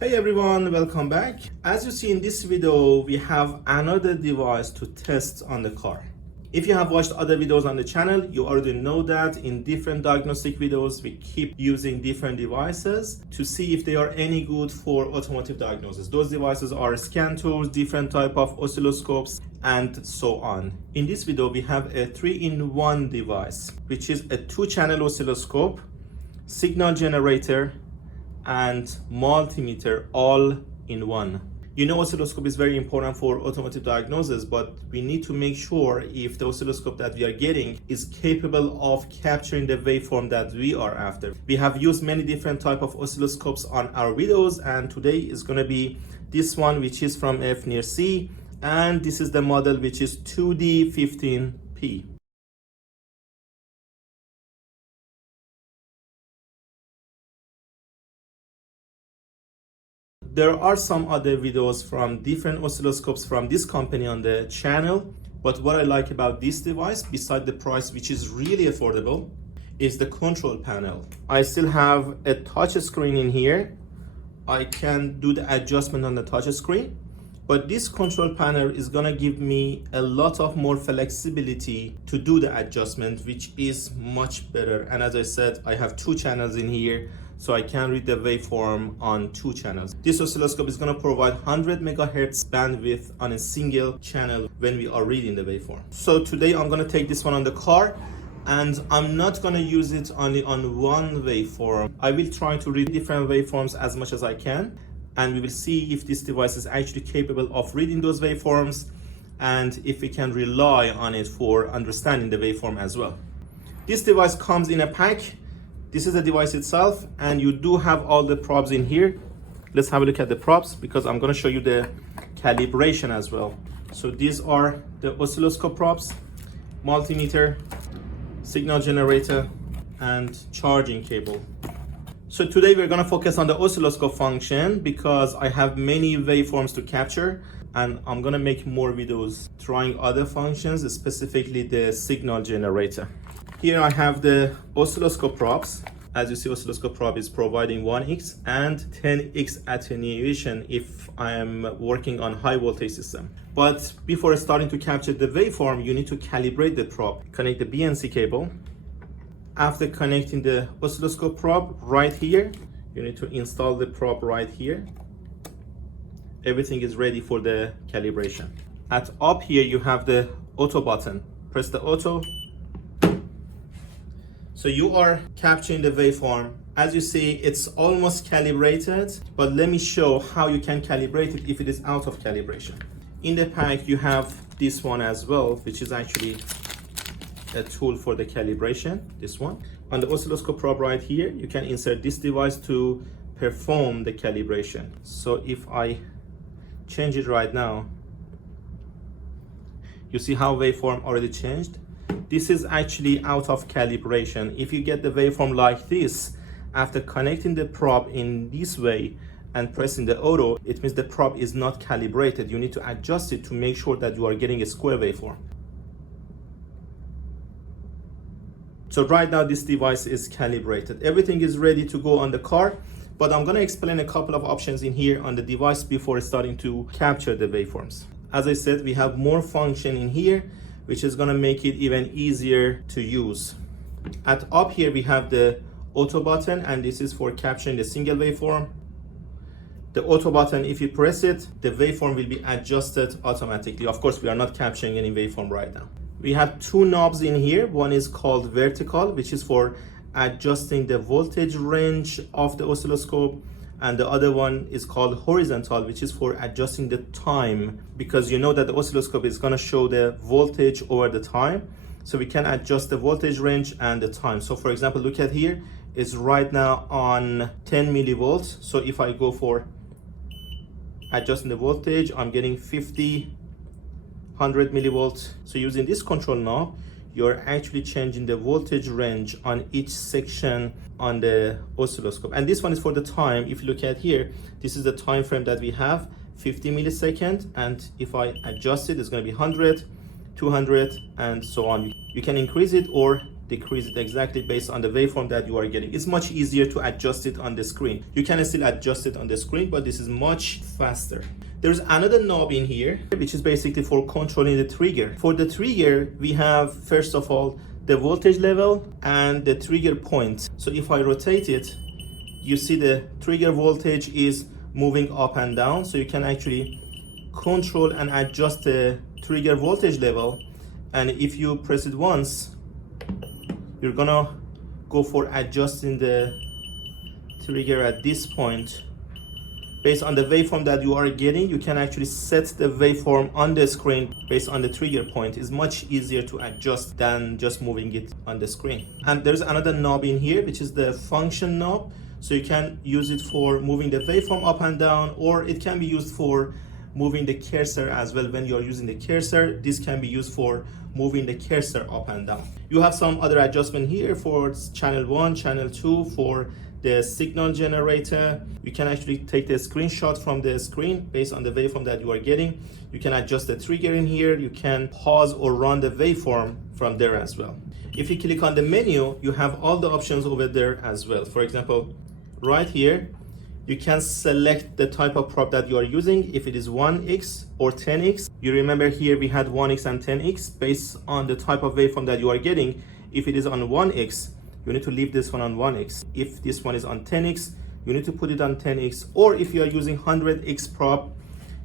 Hey everyone, welcome back. As you see in this video, we have another device to test on the car. If you have watched other videos on the channel, you already know that in different diagnostic videos, we keep using different devices to see if they are any good for automotive diagnosis. Those devices are scan tools, different type of oscilloscopes, and so on. In this video, we have a 3-in-1 device, which is a 2-channel oscilloscope, signal generator, and multimeter all in one. You know, oscilloscope is very important for automotive diagnosis, but we need to make sure if the oscilloscope that we are getting is capable of capturing the waveform that we are after. We have used many different type of oscilloscopes on our videos, and today is going to be this one, which is from Fnirsi, and this is the model, which is 2D15P. There are some other videos from different oscilloscopes from this company on the channel, but what I like about this device, beside the price, which is really affordable, is the control panel. I still have a touch screen in here. I can do the adjustment on the touch screen, but this control panel is gonna give me a lot of more flexibility to do the adjustment, which is much better. And as I said, I have 2 channels in here, so I can read the waveform on 2 channels. This oscilloscope is going to provide 100 megahertz bandwidth on a single channel when we are reading the waveform. So today I'm going to take this one on the car, and I'm not going to use it only on one waveform. I will try to read different waveforms as much as I can, and we will see if this device is actually capable of reading those waveforms and if we can rely on it for understanding the waveform as well. This device comes in a pack. This is the device itself, and you do have all the probes in here. Let's have a look at the probes, because I'm going to show you the calibration as well. So these are the oscilloscope probes, multimeter, signal generator, and charging cable. So today we're going to focus on the oscilloscope function, because I have many waveforms to capture, and I'm going to make more videos trying other functions, specifically the signal generator. Here I have the oscilloscope probes. As you see, oscilloscope probe is providing 1x and 10x attenuation if I am working on high voltage system. But before starting to capture the waveform, you need to calibrate the probe. Connect the BNC cable. After connecting the oscilloscope probe right here, you need to install the probe right here. Everything is ready for the calibration. At up here, you have the auto button. Press the auto. So you are capturing the waveform. As you see, it's almost calibrated, but let me show how you can calibrate it if it is out of calibration. In the pack, you have this one as well, which is actually a tool for the calibration, this one. On the oscilloscope probe right here, you can insert this device to perform the calibration. So if I change it right now, you see how waveform already changed? This is actually out of calibration. If you get the waveform like this, after connecting the probe in this way and pressing the auto, it means the probe is not calibrated. You need to adjust it to make sure that you are getting a square waveform. So right now this device is calibrated. Everything is ready to go on the car, but I'm going to explain a couple of options in here on the device before starting to capture the waveforms. As I said, we have more function in here, which is going to make it even easier to use. At up here, we have the auto button, and this is for capturing the single waveform. The auto button, if you press it, the waveform will be adjusted automatically. Of course, we are not capturing any waveform right now. We have 2 knobs in here. One is called vertical, which is for adjusting the voltage range of the oscilloscope, and the other one is called horizontal, which is for adjusting the time, because you know that the oscilloscope is going to show the voltage over the time, so we can adjust the voltage range and the time. So for example, look at here, it's right now on 10 millivolts. So if I go for adjusting the voltage, I'm getting 50, 100 millivolts. So using this control knob, you're actually changing the voltage range on each section on the oscilloscope. And this one is for the time. If you look at here, this is the time frame that we have, 50 milliseconds. And if I adjust it, it's going to be 100, 200, and so on. You can increase it or decrease it exactly based on the waveform that you are getting. It's much easier to adjust it on the screen. You can still adjust it on the screen, but this is much faster. There's another knob in here, which is basically for controlling the trigger. For the trigger, we have, first of all, the voltage level and the trigger point. So if I rotate it, you see the trigger voltage is moving up and down. So you can actually control and adjust the trigger voltage level. And if you press it once, you're gonna go for adjusting the trigger at this point. Based on the waveform that you are getting, you can actually set the waveform on the screen based on the trigger point. It's much easier to adjust than just moving it on the screen. And there's another knob in here, which is the function knob. So you can use it for moving the waveform up and down, or it can be used for moving the cursor as well. When you're using the cursor, this can be used for moving the cursor up and down. You have some other adjustment here for channel 1, channel 2, for the signal generator. You can actually take the screenshot from the screen based on the waveform that you are getting. You can adjust the trigger in here. You can pause or run the waveform from there as well. If you click on the menu, you have all the options over there as well. For example, right here, you can select the type of prop that you are using, if it is 1x or 10x. You remember here we had 1x and 10x based on the type of waveform that you are getting. If it is on 1x, you need to leave this one on 1x. If this one is on 10x, you need to put it on 10x. Or if you are using 100x prop,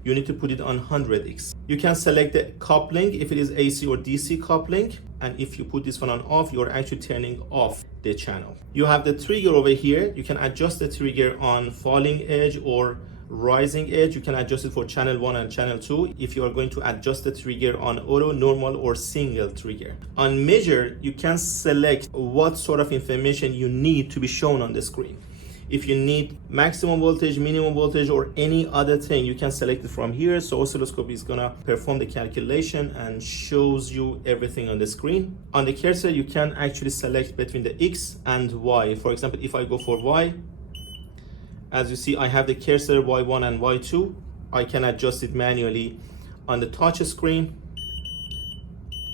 you need to put it on 100x. You can select the coupling, if it is AC or DC coupling. And if you put this one on off, you're actually turning off the channel. You have the trigger over here. You can adjust the trigger on falling edge or rising edge. You can adjust it for channel 1 and channel 2 if you are going to adjust the trigger on auto, normal, or single trigger. On measure, you can select what sort of information you need to be shown on the screen. If you need maximum voltage, minimum voltage, or any other thing, you can select it from here. So oscilloscope is gonna perform the calculation and shows you everything on the screen. On the cursor, you can actually select between the X and Y. For example, if I go for Y, as you see, I have the cursor Y1 and Y2. I can adjust it manually on the touch screen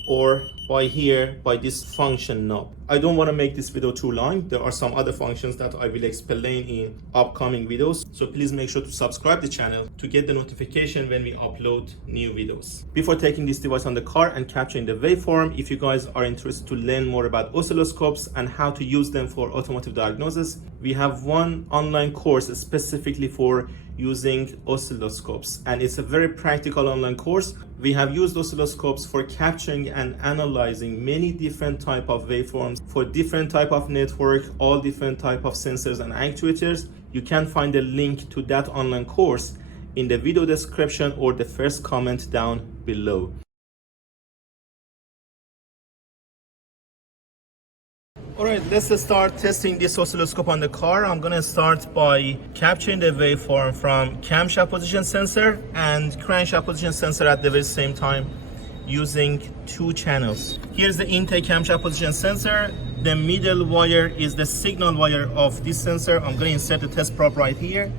or by here, by this function knob. I don't want to make this video too long. There are some other functions that I will explain in upcoming videos. So please make sure to subscribe to the channel to get the notification when we upload new videos. Before taking this device on the car and capturing the waveform, if you guys are interested to learn more about oscilloscopes and how to use them for automotive diagnosis, we have one online course specifically for using oscilloscopes, and it's a very practical online course. We have used oscilloscopes for capturing and analyzing many different type of waveforms for different type of network, all different type of sensors and actuators. You can find the link to that online course in the video description or the first comment down below. Alright, let's start testing this oscilloscope on the car. I'm gonna start by capturing the waveform from camshaft position sensor and crankshaft position sensor at the very same time using 2 channels. Here's the intake camshaft position sensor. The middle wire is the signal wire of this sensor. I'm gonna insert the test probe right here.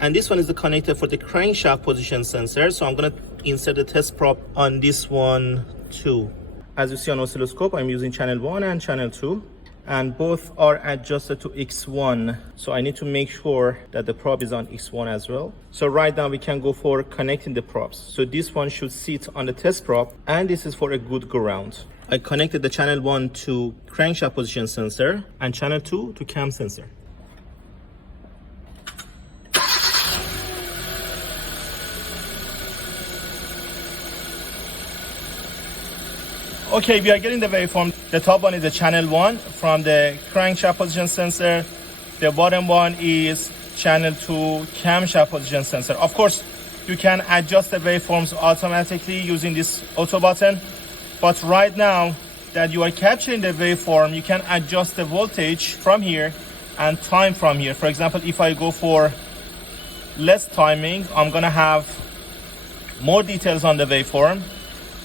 And this one is the connector for the crankshaft position sensor. So I'm gonna insert the test probe on this one too. As you see on oscilloscope, I'm using channel 1 and channel 2. And both are adjusted to X1. So I need to make sure that the probe is on X1 as well. So right now we can go for connecting the probes. So this one should sit on the test probe, and this is for a good ground. I connected the channel 1 to crankshaft position sensor and channel 2 to cam sensor. Okay, we are getting the waveform. The top one is the channel 1 from the crankshaft position sensor. The bottom one is channel 2 camshaft position sensor. Of course, you can adjust the waveforms automatically using this auto button. But right now that you are capturing the waveform, you can adjust the voltage from here and time from here. For example, if I go for less timing, I'm gonna have more details on the waveform.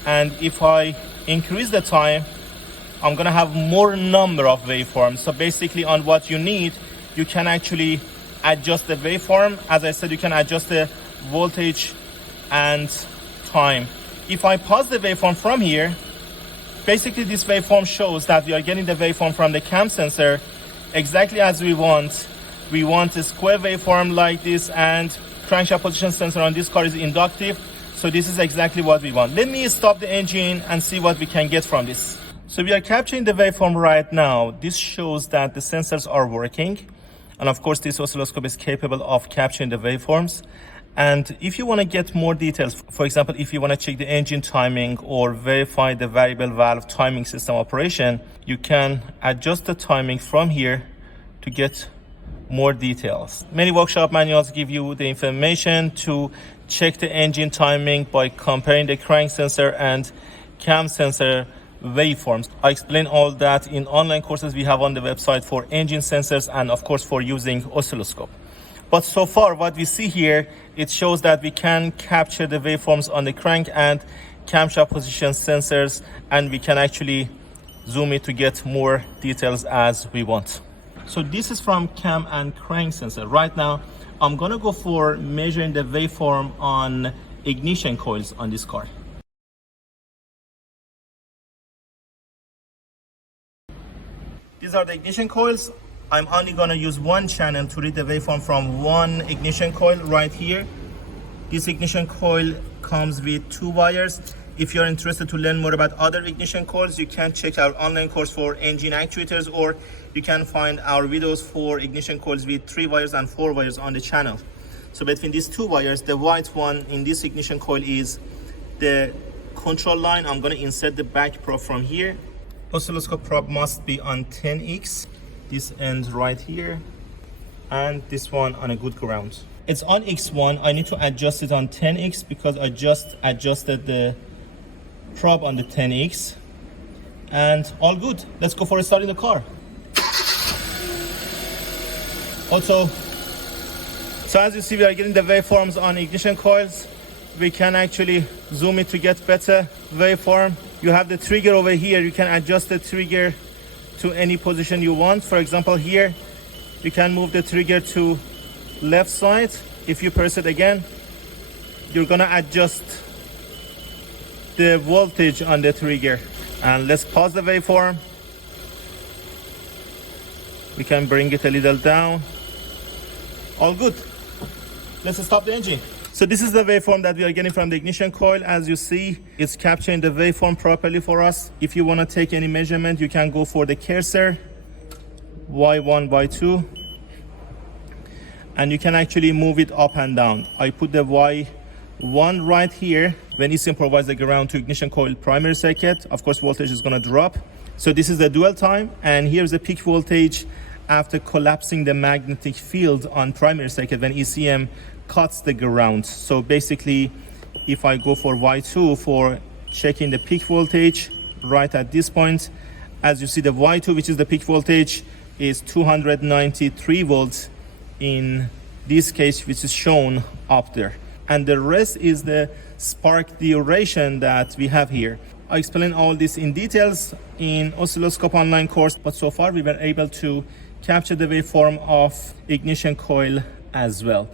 And if I increase the time, I'm gonna have more number of waveforms. So basically on what you need, you can actually adjust the waveform. As I said, you can adjust the voltage and time. If I pause the waveform from here, Basically, this waveform shows that we are getting the waveform from the cam sensor exactly as we want. We want a square waveform like this, and crankshaft position sensor on this car is inductive. So this is exactly what we want. Let me stop the engine and see what we can get from this. So we are capturing the waveform right now. This shows that the sensors are working. And of course, this oscilloscope is capable of capturing the waveforms. And if you want to get more details, for example, if you want to check the engine timing or verify the variable valve timing system operation, you can adjust the timing from here to get more details. Many workshop manuals give you the information to check the engine timing by comparing the crank sensor and cam sensor waveforms. I explain all that in online courses we have on the website for engine sensors and of course for using oscilloscope. But so far what we see here, it shows that we can capture the waveforms on the crank and camshaft position sensors, and we can actually zoom it to get more details as we want. So this is from cam and crank sensor. Right now I'm gonna go for measuring the waveform on ignition coils on this car. These are the ignition coils. I'm only gonna use one channel to read the waveform from one ignition coil right here. This ignition coil comes with 2 wires. If you're interested to learn more about other ignition coils, you can check our online course for engine actuators, or you can find our videos for ignition coils with 3 wires and 4 wires on the channel. So between these 2 wires, the white one in this ignition coil is the control line. I'm gonna insert the back probe from here. Oscilloscope probe must be on 10x. This ends right here, and this one on a good ground. It's on X1. I need to adjust it on 10x because I just adjusted the probe on the 10x, and all good. Let's go for a start in the car. Also, so as you see, we are getting the waveforms on ignition coils. We can actually zoom it to get better waveform. You have the trigger over here. You can adjust the trigger to any position you want. For example, here you can move the trigger to left side. If you press it again, you're gonna adjust the voltage on the trigger. And let's pause the waveform. We can bring it a little down. All good. Let's stop the engine. So this is the waveform that we are getting from the ignition coil. As you see, it's capturing the waveform properly for us. If you want to take any measurement, you can go for the cursor, Y1, Y2, and you can actually move it up and down. I put the Y1 right here. When eSIM provides the ground to ignition coil primary circuit, of course, voltage is going to drop. So this is the dual time, and here's the peak voltage after collapsing the magnetic field on primary circuit when ECM cuts the ground. So basically, if I go for Y2 for checking the peak voltage right at this point, as you see, the Y2, which is the peak voltage, is 293 volts in this case, which is shown up there. And the rest is the spark duration that we have here. I explain all this in details in Oscilloscope online course, but so far we were able to capture the waveform of ignition coil as well.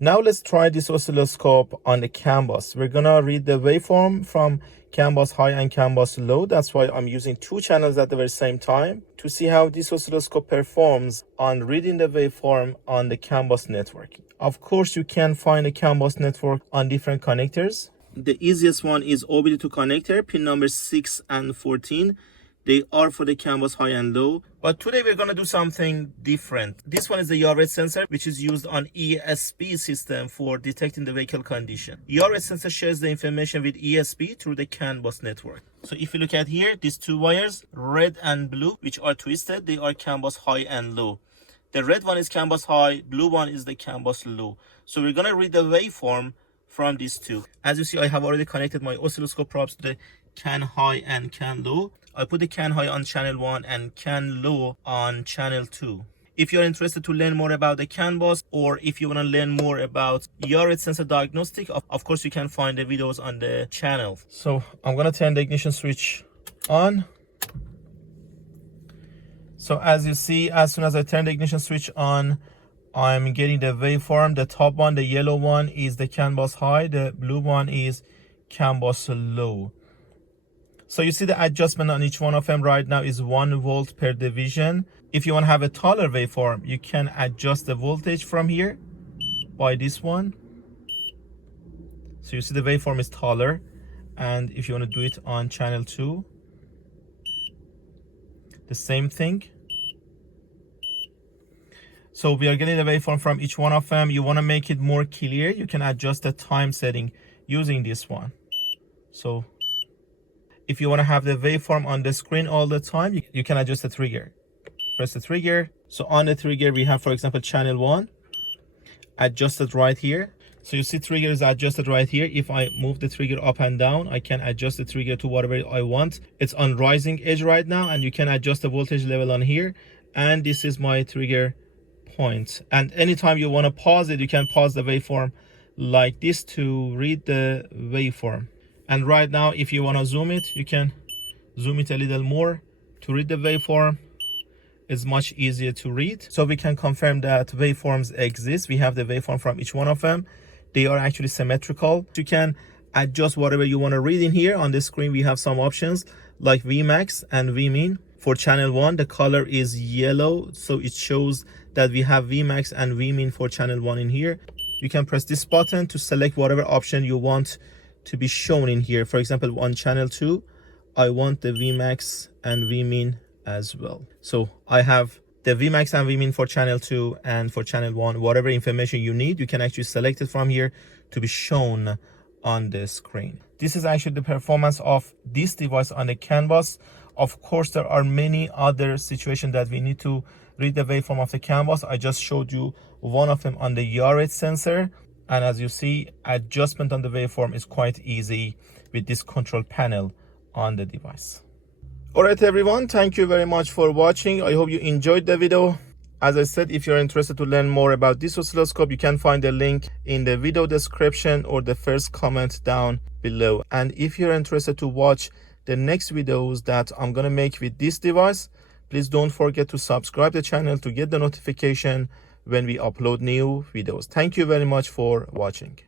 Now let's try this oscilloscope on the CAN bus. We're gonna read the waveform from CAN bus high and CAN bus low. That's why I'm using 2 channels at the very same time to see how this oscilloscope performs on reading the waveform on the CAN bus network. Of course, you can find a CAN bus network on different connectors. The easiest one is OBD2 connector, pin number 6 and 14. They are for the CAN bus high and low. But today we're going to do something different. This one is the yaw rate sensor, which is used on ESP system for detecting the vehicle condition. Yaw rate sensor shares the information with ESP through the CAN bus network. So if you look at here, these 2 wires, red and blue, which are twisted, they are CAN bus high and low. The red one is CAN bus high, blue one is the CAN bus low. So we're going to read the waveform from these 2. As you see, I have already connected my oscilloscope probes to the CAN high and CAN low. I put the CAN high on channel 1 and CAN low on channel 2. If you're interested to learn more about the CAN bus, or if you want to learn more about yaw rate sensor diagnostic, of course you can find the videos on the channel. So I'm going to turn the ignition switch on. So as you see, as soon as I turn the ignition switch on, I'm getting the waveform. The top one, the yellow one, is the CAN bus high. The blue one is CAN bus low. So you see the adjustment on each one of them right now is 1 volt per division. If you want to have a taller waveform, you can adjust the voltage from here by this one. So you see the waveform is taller. And if you want to do it on channel 2, the same thing. So we are getting the waveform from each one of them. You want to make it more clear, you can adjust the time setting using this one. So if you want to have the waveform on the screen all the time, you can adjust the trigger. Press the trigger. So on the trigger, we have, for example, channel 1 adjusted right here. So you see trigger is adjusted right here. If I move the trigger up and down, I can adjust the trigger to whatever I want. It's on rising edge right now, and you can adjust the voltage level on here. And this is my trigger point. And anytime you want to pause it, you can pause the waveform like this to read the waveform. And right now, if you want to zoom it, you can zoom it a little more to read the waveform. It's much easier to read. So we can confirm that waveforms exist. We have the waveform from each one of them. They are actually symmetrical. You can adjust whatever you want to read in here. On the screen, we have some options like Vmax and Vmin. For channel 1, the color is yellow, so it shows that we have Vmax and Vmin for channel 1 in here. You can press this button to select whatever option you want to be shown in here. For example, on channel 2, I want the Vmax and Vmin as well. So I have the Vmax and Vmin for channel 2, and for channel 1, whatever information you need, you can actually select it from here to be shown on the screen. This is actually the performance of this device on the CAN bus. Of course, there are many other situations that we need to read the waveform of the CAN bus. I just showed you one of them on the yaw rate sensor. And as you see, adjustment on the waveform is quite easy with this control panel on the device. Alright everyone, thank you very much for watching. I hope you enjoyed the video. As I said, if you're interested to learn more about this oscilloscope, you can find the link in the video description or the first comment down below. And if you're interested to watch the next videos that I'm gonna make with this device, please don't forget to subscribe the channel to get the notification when we upload new videos. Thank you very much for watching.